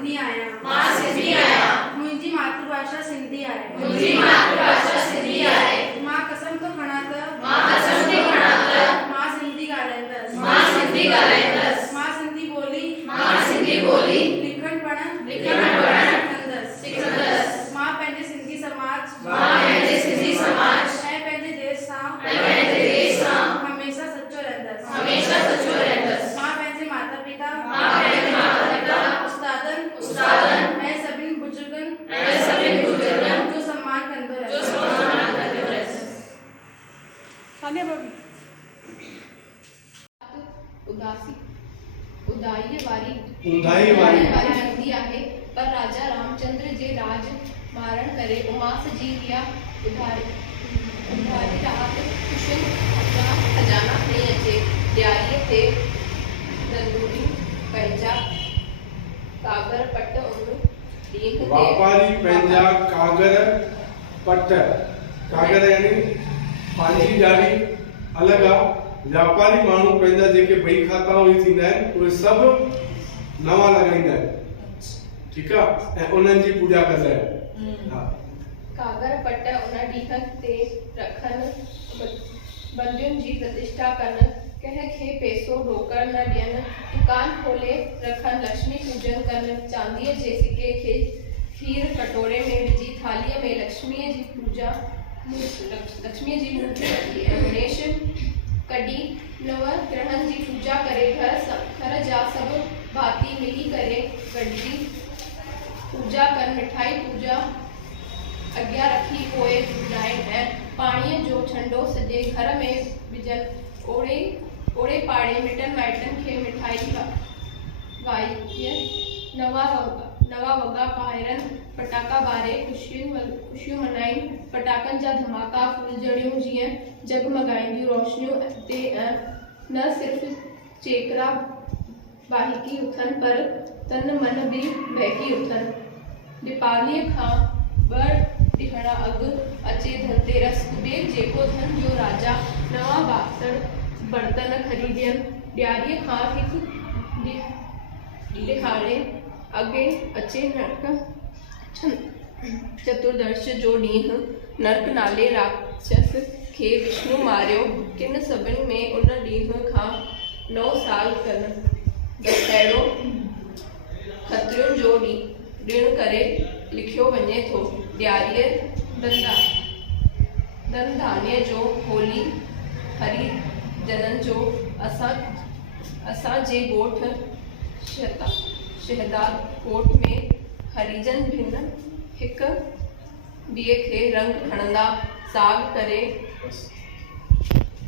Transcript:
सिंधी आहियां। मां सिंधी आहियां। मुंहिंजी मातृभाषा सिंधी आहे। मुंहिंजी मातृभाषा सिंधी आहे। मां कसम थो खणां त मां कसम थी खणां त मां सिंधी ॻाल्हाईंदसि। मां सिंधी ॻाल्हाईंदसि। मां सिंधी ॿोली लिखण पढ़ण कंदसि। सिखंदसि। मां पंहिंजे सिंधी समाज ऐं पंहिंजे देश सां हमेशा सचो रहंदसि। मां पंहिंजे माता पिता उस्तादनि ऐं सभिनी बुजुर्गनि जो सम्मान कंदो रहंदसि। उंधाई वारी हलंदी आहे पर राजा रामचंद्र जे राज मारण करे उमास जी इहा उधारी राहत कुशन खजाना खणी अचे ॾियारीअ ते दंदूरी पंहिंजा कागर पट उन ॾींहं ते वापारी पंहिंजा कागर पट कागर यानी पंहिंजी ॾियारी अलॻि आहे। व्यापारी माण्हू पंहिंजा जेके बही खाता उहे थींदा आहिनि उहे सभु नवां लॻाईंदा आहिनि। ठीकु आहे। ऐं उन्हनि जी पूॼा कंदा आहिनि। हा कागर पट उन ॾींहं ते रखनि बंदियुनि जी प्रतिष्ठा कनि कंहिंखे पैसो ढोकर न ॾियनि दुकान खोले रखनि लक्ष्मी पूजन कनि चांदीअ जे सिके खे खीर कटोरे में विझी थालीअ में लक्ष्मीअ जी मूर्ति रखी ऐं गणेश कढी नव ग्रहनि जी पूजा करे घर जा सभु भाती मिली करे गॾिजी पूजा कनि मिठाई पूजा अॻियां रखी पोइ विराइनि ऐं पाणीअ जो छंडो सॼे घर में विझनि ओड़े पाड़े मिटनि माइटनि खे मिठाई वाई नवा वॻा पाइरनि पटाका ॿारे ख़ुशियूं मनाइनि पटाकनि जा धमाका फुलझड़ियूं जीअं जगमगाईंदियूं रोशनियूं ते न सिर्फ़ चेकरा बाहिकी उथनि पर तन मन बि बहकी उथनि। दीपावलीअ खां 2 ॾींहं अॻु अचे धनतेरस कुबेर जेको धन जो राजा नवां बर्तन ख़रीदियनि ॾियारीअ खां हिकु ॾिहाड़े अॻे अचे नरक चतुर्दश जो ॾींहुं नरक नाले राक्षस खे विष्णु मारियो किन सभिनी में उन ॾींहं खां 9 साल कनि दशहरो खत्रियुनि जो ॾिणु करे लिखियो वञे थो। ॾियारीअ धन धान्य जो होली हरिजननि जो असांजे ॻोठ शहदाद कोट में हरिजन हिक ॿिए खे रंग हणंदा साग करे